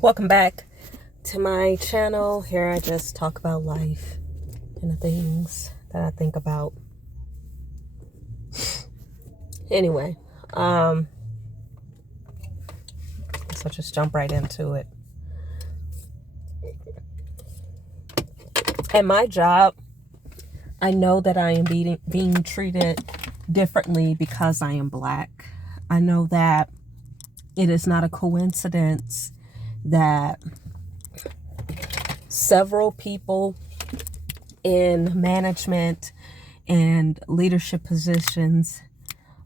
Welcome back to my channel. Here I just talk about life and the things that I think about. Anyway, so just jump right into it. At my job, I know that I am being treated differently because I am Black. I know that it is not a coincidence that several people in management and leadership positions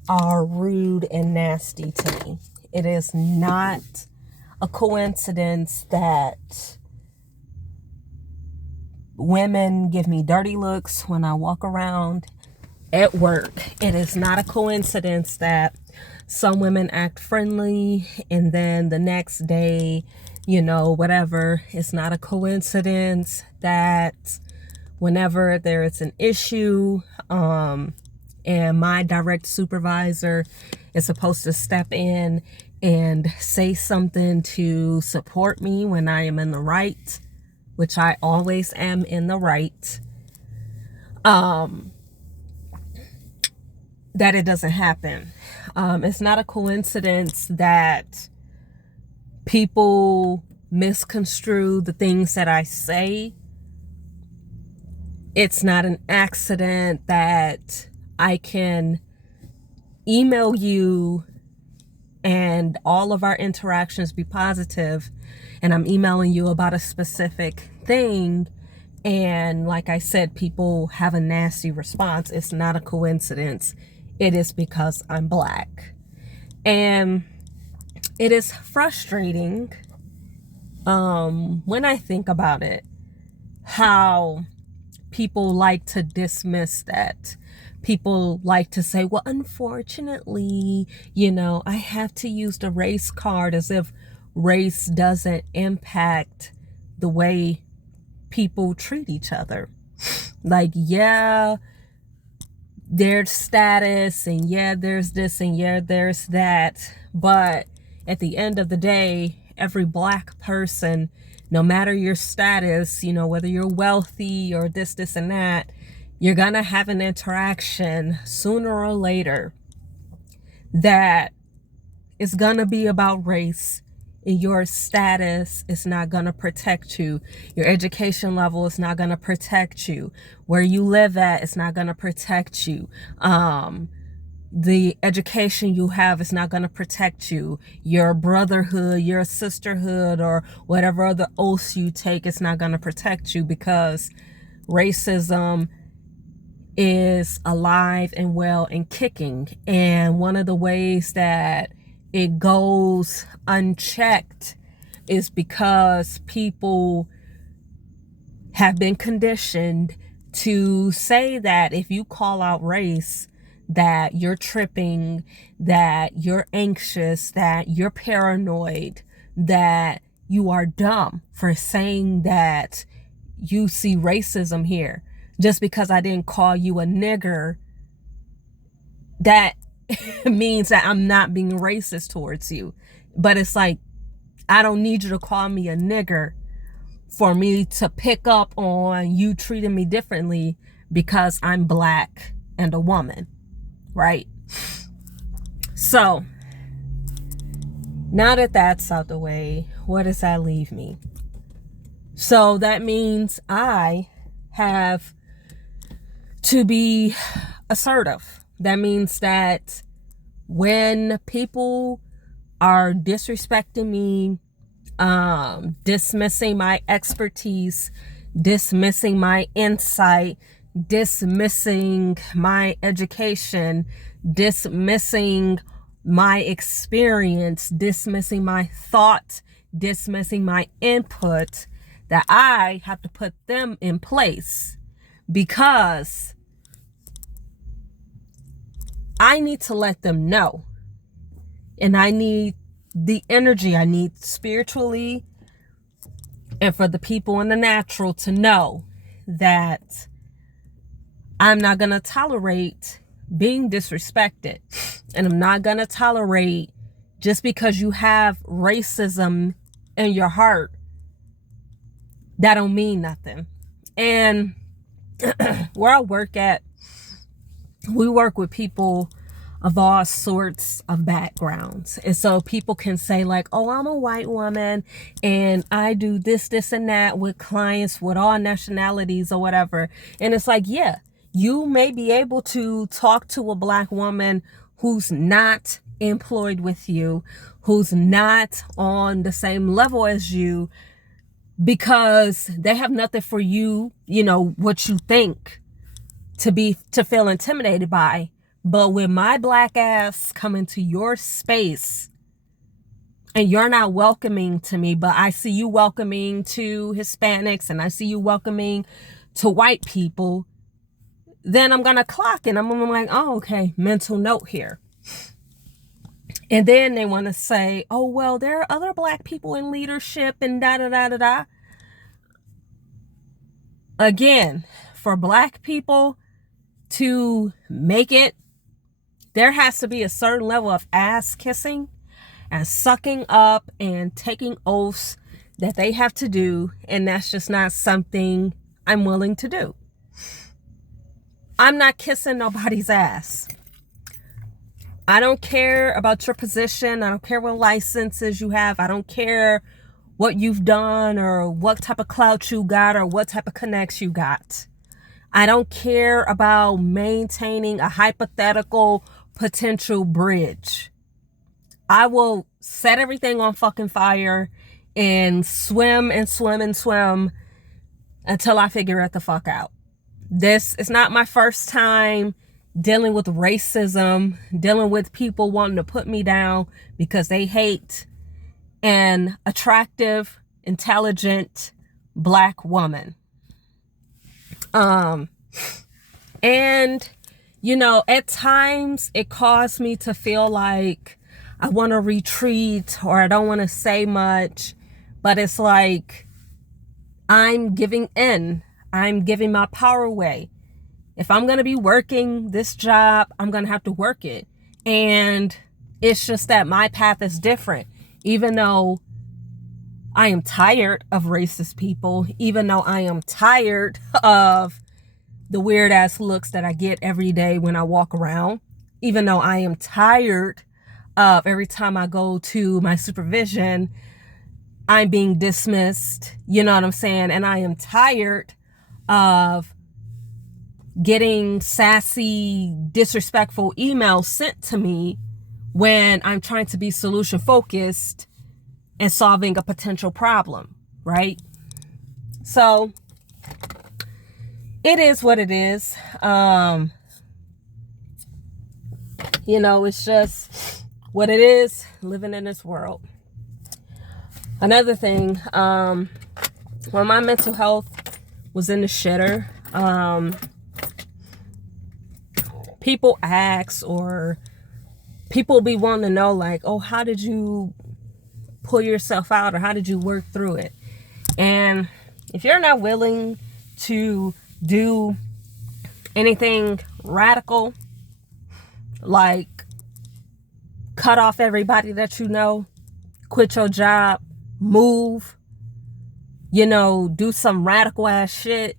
are rude and nasty to me. It is not a coincidence that women give me dirty looks when I walk around at work. It is not a coincidence that some women act friendly and then the next day, whatever. It's not a coincidence that whenever there is an issue, and my direct supervisor is supposed to step in and say something to support me when I am in the right, which I always am in the right, that it doesn't happen. It's not a coincidence that people misconstrue the things that I say. It's not an accident that I can email you and all of our interactions be positive, and I'm emailing you about a specific thing, and like I said, people have a nasty response. It's not a coincidence. It is because I'm Black. And it is frustrating when I think about it, how people like to dismiss that. People like to say, well, unfortunately, I have to use the race card, as if race doesn't impact the way people treat each other. Like, yeah, there's status, and yeah, there's this, and yeah, there's that. But at the end of the day, every Black person, no matter your status, whether you're wealthy or this, and that, you're gonna have an interaction sooner or later that is gonna be about race. And your status is not gonna protect you. Your education level is not gonna protect you. Where you live at is not gonna protect you. The education you have is not going to protect you. Your brotherhood, your sisterhood, or whatever other oaths you take is not going to protect you, because racism is alive and well and kicking. And one of the ways that it goes unchecked is because people have been conditioned to say that if you call out race, that you're tripping, that you're anxious, that you're paranoid, that you are dumb for saying that you see racism here. Just because I didn't call you a nigger, that means that I'm not being racist towards you. But it's like, I don't need you to call me a nigger for me to pick up on you treating me differently because I'm Black and a woman. Right? So now that that's out the way, what does that leave me? So that means I have to be assertive. That means that when people are disrespecting me, dismissing my expertise, dismissing my insight, dismissing my education, dismissing my experience, dismissing my thought, dismissing my input, that I have to put them in place, because I need to let them know. And I need the energy I need spiritually, and for the people in the natural to know that I'm not going to tolerate being disrespected. And I'm not going to tolerate Just because you have racism in your heart, that don't mean nothing. And where I work at, we work with people of all sorts of backgrounds. And so people can say like, oh, I'm a white woman and I do this, this, and that with clients with all nationalities or whatever. And it's like, yeah, you may be able to talk to a black woman who's not employed with you, who's not on the same level as you, because they have nothing for you, you know, what you think to feel intimidated by. But when my black ass come into your space and you're not welcoming to me, but I see you welcoming to Hispanics and I see you welcoming to white people, then I'm going to clock and I'm like, oh, okay, mental note here. And then they want to say, oh, well, there are other black people in leadership and da da da da da. Again, for black people to make it, there has to be a certain level of ass kissing and sucking up and taking oaths that they have to do. And that's just not something I'm willing to do. I'm not kissing nobody's ass. I don't care about your position. I don't care what licenses you have. I don't care what you've done or what type of clout you got or what type of connects you got. I don't care about maintaining a hypothetical potential bridge. I will set everything on fucking fire and swim and swim and swim until I figure it the fuck out. This is not my first time dealing with racism, dealing with people wanting to put me down because they hate an attractive, intelligent black woman. And, you know, at times it caused me to feel like I want to retreat or I don't want to say much, but it's like I'm giving in. I'm giving my power away. If I'm going to be working this job, I'm going to have to work it. And it's just that my path is different. Even though I am tired of racist people, even though I am tired of the weird ass looks that I get every day when I walk around, even though I am tired of every time I go to my supervision, I'm being dismissed, you know what I'm saying? And I am tired of getting sassy, disrespectful emails sent to me when I'm trying to be solution focused and solving a potential problem, right? So it is what it is. You know, it's just what it is, living in this world. Another thing, when my mental health was in the shitter, people ask or people be wanting to know like, oh, how did you pull yourself out or how did you work through it? And if you're not willing to do anything radical, like cut off everybody that you know, quit your job, move, you know, do some radical ass shit.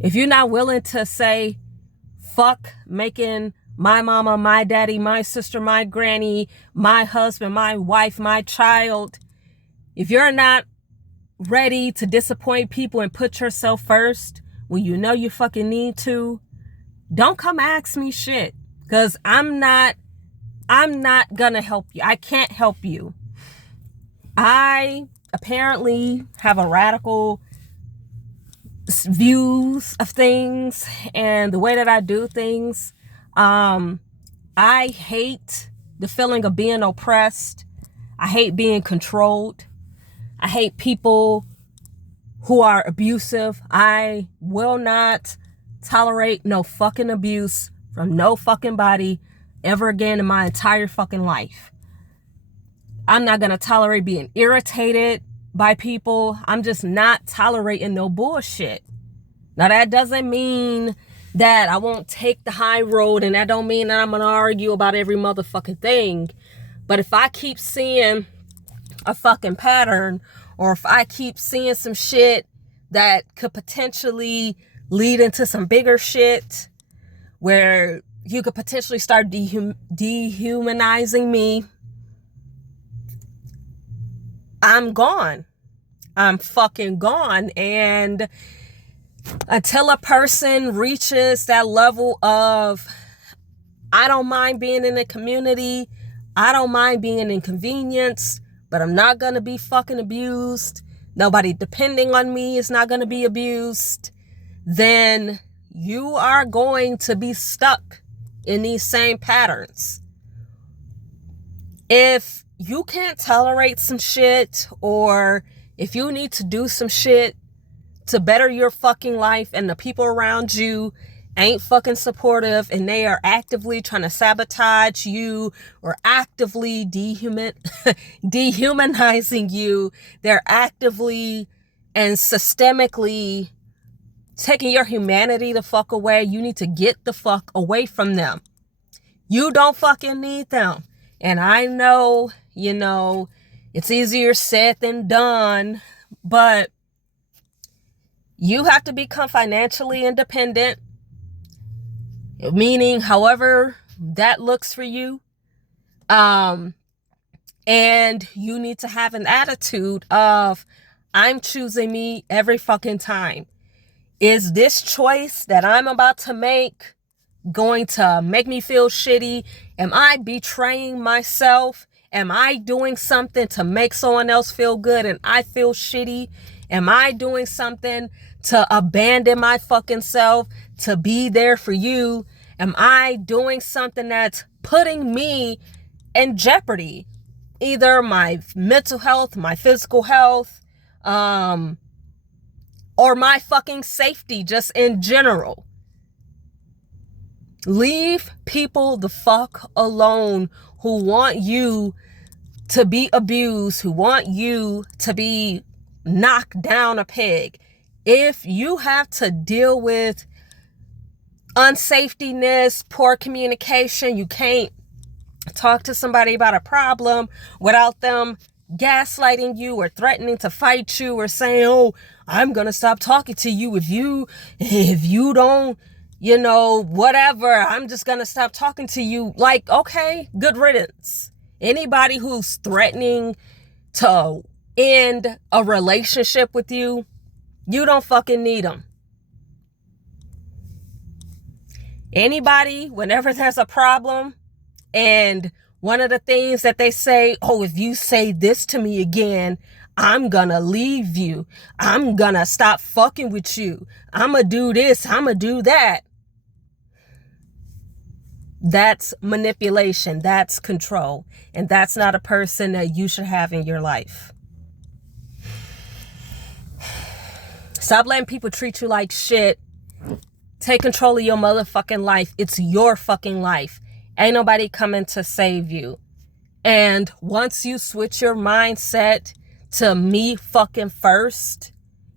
If you're not willing to say, fuck making my mama, my daddy, my sister, my granny, my husband, my wife, my child, if you're not ready to disappoint people and put yourself first when you know you fucking need to, don't come ask me shit. Because I'm not gonna help you. I can't help you. I apparently have a radical views of things and the way that I do things. I hate the feeling of being oppressed. I hate being controlled. I hate people who are abusive. I will not tolerate no fucking abuse from no fucking body ever again in my entire fucking life. I'm not gonna tolerate being irritated by people. I'm just not tolerating no bullshit. Now that doesn't mean that I won't take the high road, and that don't mean that I'm gonna argue about every motherfucking thing. But if I keep seeing a fucking pattern, or if I keep seeing some shit that could potentially lead into some bigger shit where you could potentially start dehumanizing me, I'm gone. I'm fucking gone. And until a person reaches that level of, I don't mind being in a community, I don't mind being inconvenienced, but I'm not gonna be fucking abused, nobody depending on me is not gonna be abused, then you are going to be stuck in these same patterns. If you can't tolerate some shit, or if you need to do some shit to better your fucking life, and the people around you ain't fucking supportive, and they are actively trying to sabotage you or actively dehumanizing you, they're actively and systemically taking your humanity the fuck away, you need to get the fuck away from them. You don't fucking need them. And I know, it's easier said than done, but you have to become financially independent, meaning however that looks for you. And you need to have an attitude of, I'm choosing me every fucking time. Is this choice that I'm about to make going to make me feel shitty? Am I betraying myself? Am I doing something to make someone else feel good and I feel shitty? Am I doing something to abandon my fucking self to be there for you? Am I doing something that's putting me in jeopardy? Either my mental health, my physical health, or my fucking safety just in general. Leave people the fuck alone who want you to be abused, who want you to be knocked down a peg. If you have to deal with unsafetyness, poor communication, you can't talk to somebody about a problem without them gaslighting you or threatening to fight you or saying, oh, I'm gonna stop talking to you if you don't, whatever, I'm just gonna stop talking to you. Like, okay, good riddance. Anybody who's threatening to end a relationship with you, you don't fucking need them. Anybody, whenever there's a problem, and one of the things that they say, oh, if you say this to me again, I'm gonna leave you. I'm gonna stop fucking with you. I'm gonna do this. I'm gonna do that. That's manipulation. That's control. And that's not a person that you should have in your life. Stop letting people treat you like shit. Take control of your motherfucking life. It's your fucking life. Ain't nobody coming to save you. And once you switch your mindset to me fucking first,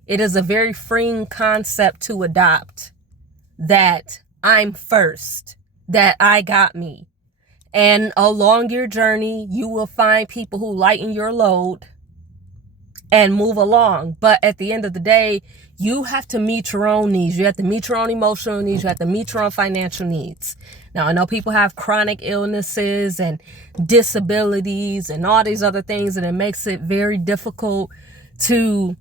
it is a very freeing concept to adopt, that I'm first, that I got me. And along your journey, you will find people who lighten your load and move along. But at the end of the day, you have to meet your own needs. You have to meet your own emotional needs. You have to meet your own financial needs. Now, I know people have chronic illnesses and disabilities and all these other things, and it makes it very difficult to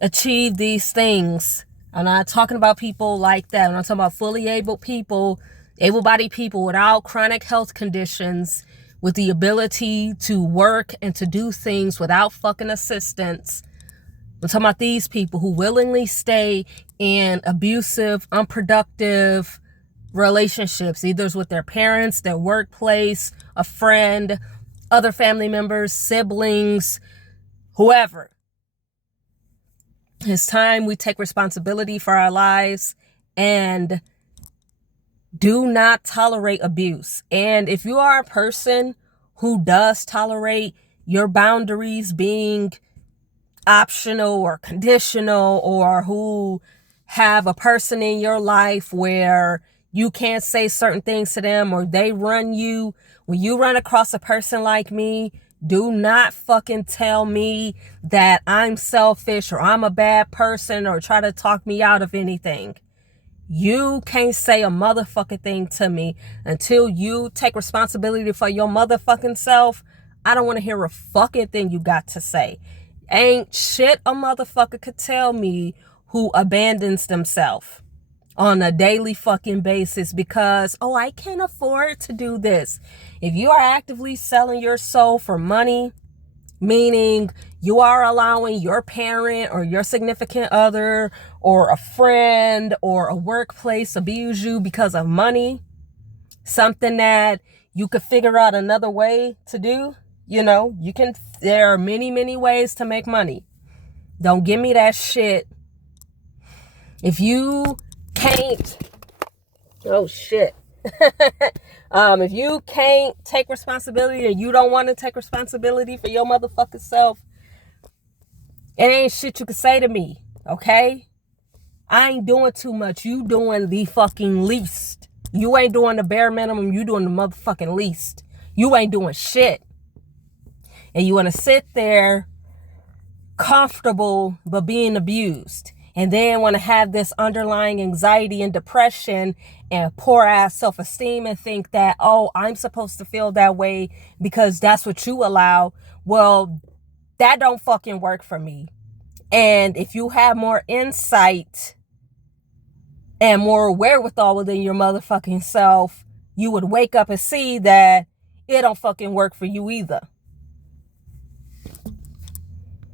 achieve these things. I'm not talking about people like that. I'm not talking about fully able people, able-bodied people without chronic health conditions, with the ability to work and to do things without fucking assistance. I'm talking about these people who willingly stay in abusive, unproductive relationships, either with their parents, their workplace, a friend, other family members, siblings, whoever. It's time we take responsibility for our lives and do not tolerate abuse. And if you are a person who does tolerate your boundaries being optional or conditional, or who have a person in your life where you can't say certain things to them, or they run you. When you run across a person like me, do not fucking tell me that I'm selfish or I'm a bad person or try to talk me out of anything. You can't say a motherfucking thing to me until you take responsibility for your motherfucking self. I don't want to hear a fucking thing you got to say. Ain't shit a motherfucker could tell me who abandons themselves on a daily fucking basis because, oh, I can't afford to do this. If you are actively selling your soul for money, meaning you are allowing your parent or your significant other or a friend or a workplace abuse you because of money, something that you could figure out another way to do, there are many, many ways to make money. Don't give me that shit. If you can't, oh shit. If you can't take responsibility and you don't want to take responsibility for your motherfucking self, it ain't shit you can say to me, okay? I ain't doing too much. You doing the fucking least. You ain't doing the bare minimum. You doing the motherfucking least. You ain't doing shit. And you want to sit there comfortable but being abused, and then want to have this underlying anxiety and depression and poor ass self-esteem and think that, oh, I'm supposed to feel that way because that's what you allow. Well, that don't fucking work for me. And if you have more insight and more wherewithal within your motherfucking self, you would wake up and see that it don't fucking work for you either.